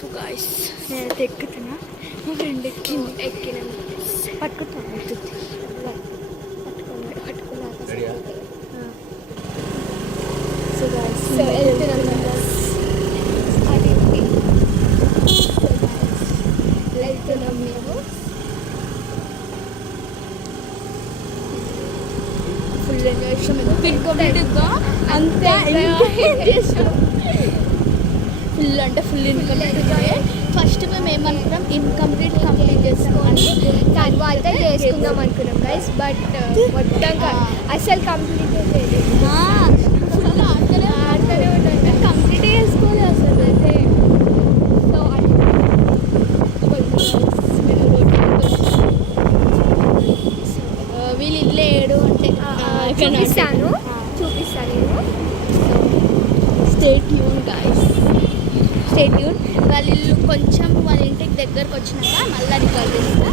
So guys నేనైతే ఎక్కుతున్నా, మా friend ఎక్కిన పట్టుకుంటాను సో గాయ్స్ వెళ్తున్నాం మేము ఫుల్ ఎంజాయ్ చేసాం. ఇన్కంప్లీట్గా అంతే ఫుల్ అంటే ఫుల్ ఇన్కంప్లీట్గా. ఫస్ట్ మేము ఏమనుకున్నాం ఇన్కంప్లీట్ కంప్లీట్ చేసుకోవాలి, తర్వాత చేసుకుందాం అనుకున్నాం గైస్. బట్ మొత్తంగా అసలు కంప్లీట్ ఫుల్ ఆడతానే ఉంటాం, కంప్లీట్ చేసుకోవాలి అసలు అయితే. సో వీళ్ళు ఇల్లు ఏడు అంటే చూపిస్తాను నేను. Stay tune guys, stay tune. వాళ్ళ ఇల్లు కొంచెం వాళ్ళ ఇంటికి దగ్గరకు వచ్చినాక మళ్ళీ రికార్డ్ చేస్తా.